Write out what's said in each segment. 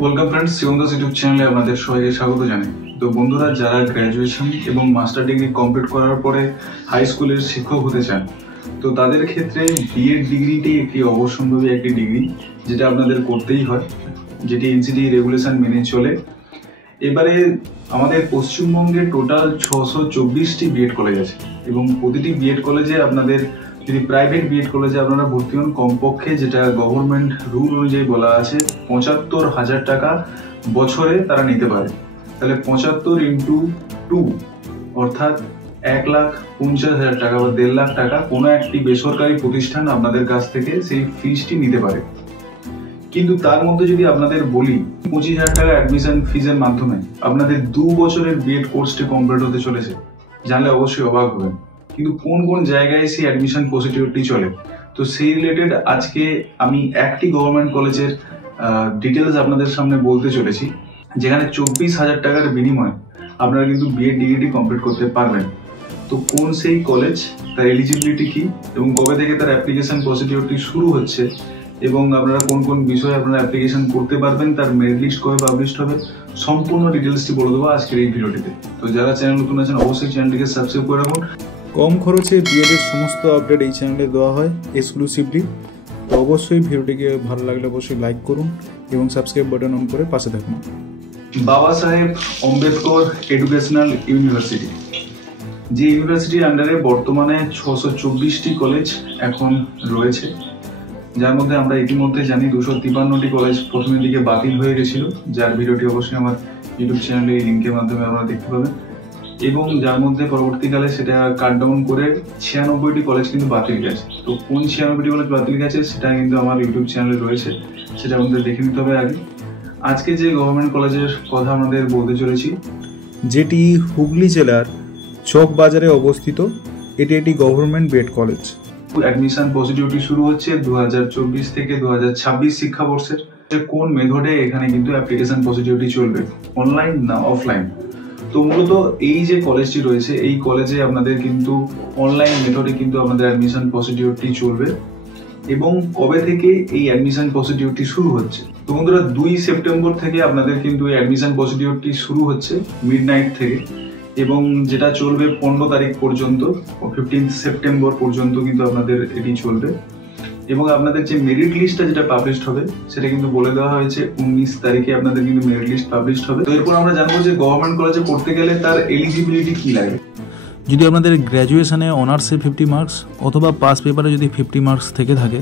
Welcome friends, শিবমদাস YouTube চ্যানেলে আপনাদের সবাইকে স্বাগত জানাই। তো বন্ধুরা, যারা গ্র্যাজুয়েশন এবং মাস্টার ডিগ্রি কমপ্লিট করার পরে হাই স্কুলের শিক্ষক হতে চান, তো তাদের ক্ষেত্রে বিএড ডিগ্রিটি একটি অবশ্যম্ভাবী একটি ডিগ্রি, যেটা আপনাদের করতেই হয়, যেটি এনসিটি রেগুলেশন মেনে চলে। এবারে আমাদের পশ্চিমবঙ্গে টোটাল 624টি বিএড কলেজ আছে এবং প্রতিটি বিএড কলেজে আপনাদের যদি প্রাইভেট বিএড কলেজে আপনারা ভর্তি হন, কমপক্ষে যেটা গভর্নমেন্ট রুল অনুযায়ী বলা আছে ৭৫,০০০ টাকা বছরে তারা নিতে পারে। তাহলে ৭৫ ইন্টু 2 অর্থাৎ ১,৫০,০০০ টাকা বা ১.৫ লাখ টাকা কোনো একটি বেসরকারি প্রতিষ্ঠান আপনাদের কাছ থেকে সেই ফিসটি নিতে পারে। কিন্তু তার মধ্যে যদি আপনাদের বলি ২৫,০০০ টাকা অ্যাডমিশন ফিজের মাধ্যমে আপনাদের ২ বছরের বিএড কোর্সটি কমপ্লিট হতে চলেছে, জানলে অবশ্যই অবাক হবেন। কিন্তু কোন কোন জায়গায় সেই অ্যাডমিশন প্রসিডিউরটি চলে, তো সেই রিলেটেড আজকে আমি একটি গভর্নমেন্ট কলেজের ডিটেলস আপনাদের সামনে বলতে চলেছি, যেখানে ২৪,০০০ টাকার বিনিময়ে আপনারা কিন্তু বিএড ডিগ্রিটি কমপ্লিট করতে পারবেন। তো কোন সেই কলেজ, তার এলিজিবিলিটি কি এবং কবে থেকে তার অ্যাপ্লিকেশন প্রসিডিউরটি শুরু হচ্ছে এবং আপনারা কোন কোন বিষয়ে আপনারা অ্যাপ্লিকেশন করতে পারবেন, তার মেরিট লিস্ট কবে পাবলিশড হবে, সম্পূর্ণ ডিটেলসটি বলে দেবো আজকের এই ভিডিওটিতে। তো যারা চ্যানেল নতুন আছেন অবশ্যই চ্যানেলটিকে সাবস্ক্রাইব করে রাখুন। কম খরচে বিএড এর সমস্ত আপডেট এই চ্যানেলে দেওয়া হয় এক্সক্লুসিভলি। তো অবশ্যই ভিডিওটিকে ভালো লাগলে অবশ্যই লাইক করুন এবং সাবস্ক্রাইব বাটন অন করে পাশে থাকুন। বাবা সাহেব আম্বেদকর এডুকেশনাল ইউনিভার্সিটি, যে ইউনিভার্সিটির আন্ডারে বর্তমানে 624টি কলেজ এখন রয়েছে, যার মধ্যে আমরা ইতিমধ্যে জানি 253টি কলেজ প্রথমের দিকে বাতিল হয়ে গেছিল, যার ভিডিওটি অবশ্যই আমার ইউটিউব চ্যানেলে এই লিঙ্কের মাধ্যমে আপনারা দেখতে পাবেন, এবং যার মধ্যে পরবর্তীকালে সেটা কাট ডাউন করে 96টি কলেজ কিন্তু বাতিল গেছে। তো কোন 96টি কলেজ বাতিল গেছে সেটা কিন্তু আমার ইউটিউব চ্যানেলে রয়েছে, সেটা আমাদের দেখে নিতে হবে আগে। আজকে যে গভর্নমেন্ট কলেজের কথা আমাদের বলতে চলেছি, যেটি হুগলি জেলার চক বাজারে অবস্থিত, এটি একটি গভর্নমেন্ট বিএড কলেজ। অ্যাডমিশন প্রসিডিউরটি শুরু হচ্ছে 2024 থেকে 2026 শিক্ষাবর্ষের। কোন মেথডে এখানে কিন্তু অ্যাপ্লিকেশন প্রসিডিউরটি চলবে, অনলাইন না অফলাইন? তো মূলত এই যে কলেজটি রয়েছে, এই কলেজে আপনাদের কিন্তু অনলাইন মেথডে কিন্তু আমাদের অ্যাডমিশন প্রসিডিউরটি চলবে। এবং কবে থেকে এই অ্যাডমিশন প্রসিডিউরটি শুরু হচ্ছে? তো বন্ধুরা, 2 সেপ্টেম্বর থেকে আপনাদের কিন্তু এই অ্যাডমিশন প্রসিডিউরটি শুরু হচ্ছে মিডনাইট থেকে, এবং যেটা চলবে 15 তারিখ পর্যন্ত, 15 সেপ্টেম্বর পর্যন্ত কিন্তু আপনাদের এটি চলবে। এবং আপনাদের যে মেরিট লিস্টটা যেটা পাবলিশড হবে সেটা কিন্তু বলে দেওয়া হয়েছে 19 তারিখে আপনাদের কিন্তু মেরিট লিস্ট পাবলিশড হবে। তো এরপর আমরা জানবো যে গভর্নমেন্ট কলেজে পড়তে গেলে তার এলিজিবিলিটি কি লাগে। যদি আপনাদের গ্র্যাজুয়েশনে অনার্সে 50 মার্কস অথবা পাস পেপারে যদি 50 মার্কস থেকে থাকে,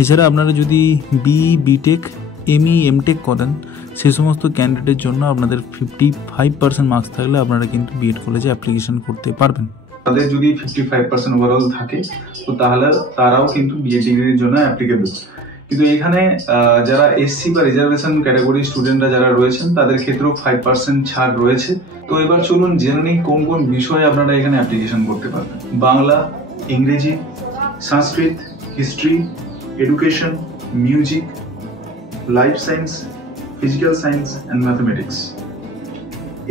এছাড়া আপনারা যদি বিটেক, এমই, এমটেক করেন, সেই সমস্ত ক্যান্ডিডেটের জন্য আপনাদের 55% মার্কস থাকলে আপনারা কিন্তু বিএড কলেজে অ্যাপ্লিকেশন করতে পারবেন। তাদের যদি 55% ওভারঅল থাকে, তো তাহলে তারাও কিন্তু বিএড ডিগ্রির জন্য অ্যাপ্লিকেবল। কিন্তু এখানে যারা এসসি বা রিজার্ভেশন ক্যাটাগরি স্টুডেন্টরা যারা রয়েছেন, তাদের ক্ষেত্রেও 5% ছাড় রয়েছে। তো এবার চলুন জেনে নিই কোন কোন বিষয়ে আপনারা এখানে অ্যাপ্লিকেশন করতে পারবেন। বাংলা, ইংরেজি, Sanskrit, history, education, music, life science, physical science and mathematics,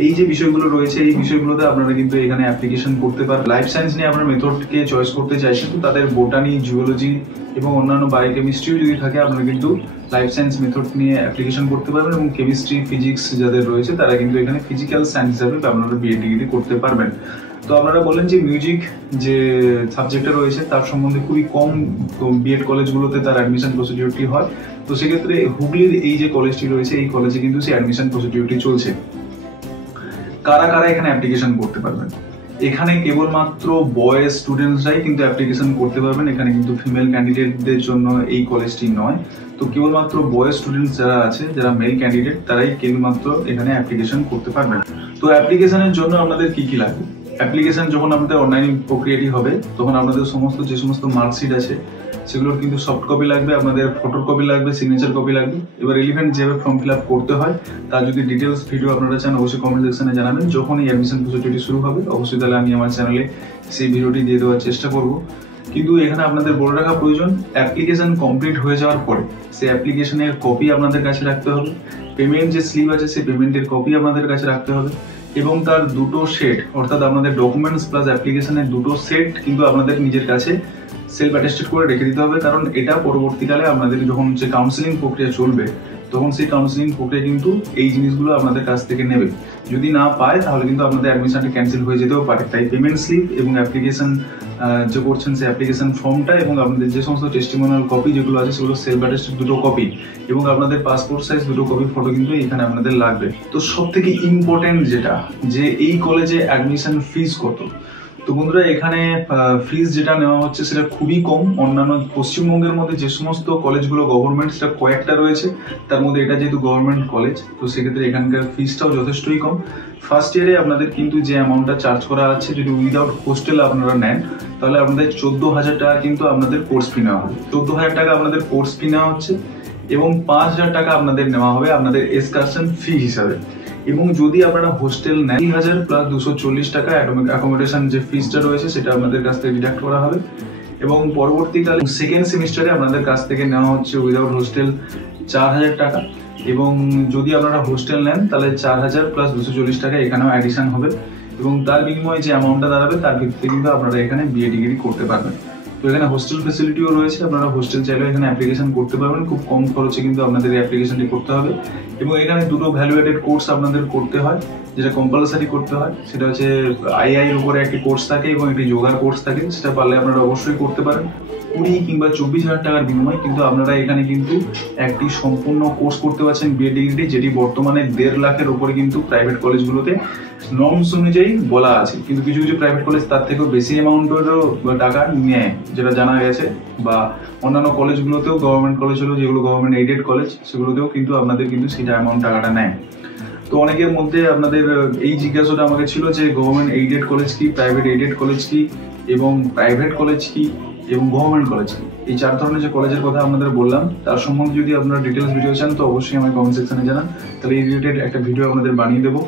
এই যে বিষয়গুলো রয়েছে, এই বিষয়গুলোতে আপনারা কিন্তু এখানে অ্যাপ্লিকেশন করতে পারবেন। লাইফ সায়েন্স নিয়ে আপনারা মেথডকে চয়েস করতে চাইছেন, তো তাদের বোটানি, জিওলজি এবং অন্যান্য বায়োকেমিস্ট্রিও যদি থাকে, আপনারা কিন্তু লাইফ সায়েন্স মেথড নিয়ে অ্যাপ্লিকেশন করতে পারবেন। এবং কেমিস্ট্রি, ফিজিক্স যাদের রয়েছে তারা কিন্তু এখানে ফিজিক্যাল সায়েন্স হিসাবে আপনারা বিএড ডিগ্রি করতে পারবেন। তো আপনারা বলেন যে মিউজিক যে সাবজেক্টটা রয়েছে তার সম্বন্ধে খুবই কম বিএড কলেজগুলোতে তার অ্যাডমিশন প্রসিডিউরটি হয়। তো সেক্ষেত্রে হুগলির এই যে কলেজটি রয়েছে, এই কলেজে কিন্তু সেই অ্যাডমিশন প্রসিডিউরটি চলছে। কারা কারা এখানে অ্যাপ্লিকেশন করতে পারবেন? এখানে কেবলমাত্র বয়েজ স্টুডেন্টসরাই কিন্তু অ্যাপ্লিকেশন করতে পারবেন, এখানে কিন্তু ফিমেল ক্যান্ডিডেটদের জন্য এই কলেজটি নয়। তো কেবলমাত্র বয়েজ স্টুডেন্টস যারা আছে, যারা মেল ক্যান্ডিডেট, তারাই কেবলমাত্র এখানে অ্যাপ্লিকেশন করতে পারবেন। তো অ্যাপ্লিকেশনের জন্য আপনাদের কি কি লাগবে? অ্যাপ্লিকেশন যখন আপনাদের অনলাইন প্রক্রিয়াটি হবে, তখন আপনাদের যে সমস্ত মার্কশিট আছে সেগুলোর কিন্তু সফট কপি লাগবে, আপনাদের ফটোর কপি লাগবে, সিগনেচার কপি লাগবে। এবার রিলেভেন্ট যেভাবে ফর্ম ফিল আপ করতে হয় তার যদি ডিটেলস ভিডিও আপনারা চান, অবশ্যই কমেন্ট সেকশনে জানাবেন। যখন এই অ্যাডমিশন প্রসিডিউরটি শুরু হবে, অবশ্যই তাহলে আমি আমার চ্যানেলে সেই ভিডিওটি দিয়ে দেওয়ার চেষ্টা করব। কিন্তু এখানে আপনাদের বলে রাখা প্রয়োজন, অ্যাপ্লিকেশন কমপ্লিট হয়ে যাওয়ার পরে সেই অ্যাপ্লিকেশনের কপি আপনাদের কাছে রাখতে হবে, পেমেন্ট যে স্লিপ আছে সেই পেমেন্টের কপি আপনাদের কাছে রাখতে হবে, এবং তার দুটো সেট, অর্থাৎ আপনাদের ডকুমেন্টস প্লাস অ্যাপ্লিকেশনের দুটো সেট কিন্তু আপনাদের নিজের কাছে সেলফ অ্যাটেস্টেড করে রেখে দিতে হবে। কারণ এটা পরবর্তীকালে আপনাদের যখন যে কাউন্সিলিং প্রক্রিয়া চলবে, তখন সেই কাউন্সিলিং প্রক্রিয়া কিন্তু এই জিনিসগুলো আপনাদের কাছ থেকে নেবে। যদি না পায় তাহলে কিন্তু আপনাদের অ্যাডমিশনটা ক্যান্সেল হয়ে যেতেও পারে। তাই পেমেন্ট স্লিপ এবং অ্যাপ্লিকেশন যে করছেন সেই অ্যাপ্লিকেশন ফর্মটা এবং আপনাদের যে সমস্ত টেস্টিমোনিয়াল কপি যেগুলো আছে সেগুলো সেলফ অ্যাটেস্টেড 2টো কপি এবং আপনাদের পাসপোর্ট সাইজ 2টো কপি ফটো কিন্তু এখানে আপনাদের লাগবে। তো সব থেকে ইম্পর্টেন্ট যেটা, যে এই কলেজে অ্যাডমিশন ফিস কত। তো বন্ধুরা, এখানে ফিস যেটা নেওয়া হচ্ছে সেটা খুবই কম। অন্যান্য পশ্চিমবঙ্গের মধ্যে যে সমস্ত কলেজগুলো গভর্নমেন্ট, সেটা কয়েকটা রয়েছে, তার মধ্যে এটা যেহেতু গভর্নমেন্ট কলেজ, তো সেক্ষেত্রে এখানকার ফিসটাও যথেষ্টই কম। ফার্স্ট ইয়ারে আপনাদের কিন্তু যে অ্যামাউন্টটা চার্জ করা আছে, যদি উইদাউট হোস্টেল আপনারা নেন তাহলে আপনাদের 14,000 টাকা কিন্তু আপনাদের কোর্স ফি নেওয়া হবে। 14,000 টাকা আপনাদের কোর্স ফি নেওয়া হচ্ছে এবং 5,000 টাকা আপনাদের নেওয়া হবে আপনাদের এক্সকারশন ফি হিসাবে। এবং যদি আপনারা হোস্টেল নেন 3,000 প্লাস 240 টাকা অ্যাকোমোডেশন যে ফিসটা রয়েছে সেটা আপনাদের কাছ থেকে ডিডাক্ট করা হবে। এবং পরবর্তীকালে সেকেন্ড সেমিস্টারে আপনাদের কাছ থেকে নেওয়া হচ্ছে উইদাউট হোস্টেল 4,000 টাকা এবং যদি আপনারা হোস্টেল নেন তাহলে 4,000 প্লাস 240 টাকা এখানেও অ্যাডিশন হবে এবং তার বিনিময়ে যে অ্যামাউন্টটা দাঁড়াবে তার ভিত্তিতে কিন্তু আপনারা এখানে বিএ ডিগ্রি করতে পারবেন। তো এখানে হোস্টেল ফেসিলিটিও রয়েছে, আপনারা হোস্টেল চাইলেও এখানে অ্যাপ্লিকেশন করতে পারবেন। খুব কম খরচে কিন্তু আপনাদের এই অ্যাপ্লিকেশনটি করতে হবে এবং এখানে 2টো ভ্যালুয়েটেড কোর্স আপনাদের করতে হয়, যেটা কম্পালসারি করতে হয়। সেটা হচ্ছে আইআই এর উপরে একটি কোর্স থাকে এবং একটি যোগার কোর্স থাকে, সেটা পারলে আপনারা অবশ্যই করতে পারেন। 20 কিংবা 24,000 টাকার বিনিময়ে কিন্তু আপনারা এখানে কিন্তু একটি সম্পূর্ণ কোর্স করতে পারছেন বিএ ডিগ্রিটি, যেটি বর্তমানে 1.5 লাখের উপরে কিন্তু প্রাইভেট কলেজগুলোতে নর্মস অনুযায়ী বলা আছে। কিন্তু কিছু কিছু প্রাইভেট কলেজ তার থেকেও বেশি অ্যামাউন্টেরও টাকা নেয়, যেটা জানা গেছে। বা অন্যান্য কলেজগুলোতেও, গভর্নমেন্ট কলেজ হলো যেগুলো গভর্নমেন্ট এইডেড কলেজ, সেগুলোতেও কিন্তু আপনাদের কিন্তু সেটা অ্যামাউন্ট টাকাটা নেয়। তো অনেকের মধ্যে আপনাদের এই জিজ্ঞাসাটা আমাকে ছিল যে গভর্নমেন্ট এইডেড কলেজ কি, প্রাইভেট এইডেড কলেজ কি, এবং প্রাইভেট কলেজ কি, এবং গভর্নমেন্ট কলেজ কি। এই 4 ধরনের যে কলেজের কথা আপনাদের বললাম, তার সম্বন্ধে যদি আপনারা ডিটেলস ভিডিও চান তো অবশ্যই আমার কমেন্ট সেকশনে জানান, তাহলে এই রিলেটেড একটা ভিডিও আপনাদের বানিয়ে দেবো।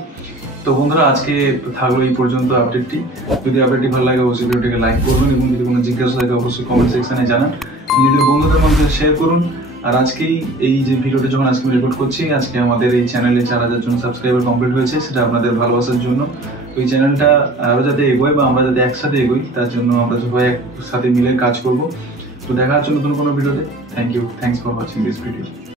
তো বন্ধুরা, আজকে থাকলো এই পর্যন্ত আপডেটটি। যদি আপডেটটি ভালো লাগে অবশ্যই ভিডিওটিকে লাইক করবেন এবং যদি কোনো জিজ্ঞাসা থাকে অবশ্যই কমেন্ট সেকশনে জানান, নিজেদের বন্ধুদের মধ্যে শেয়ার করুন। আর আজকেই এই যে ভিডিওটা যখন আজকে রেকর্ড করছি, আজকে আমাদের এই চ্যানেলে 4,000 জন সাবস্ক্রাইবার কমপ্লিট হয়েছে, সেটা আপনাদের ভালোবাসার জন্য। তো এই চ্যানেলটা আরও যাতে এগোয় বা আমরা যাতে একসাথে এগোই, তার জন্য আমরা সবাই একসাথে মিলে কাজ করব। তো দেখা হচ্ছে নতুন কোনো ভিডিওতে। Thank you, thanks for watching this video.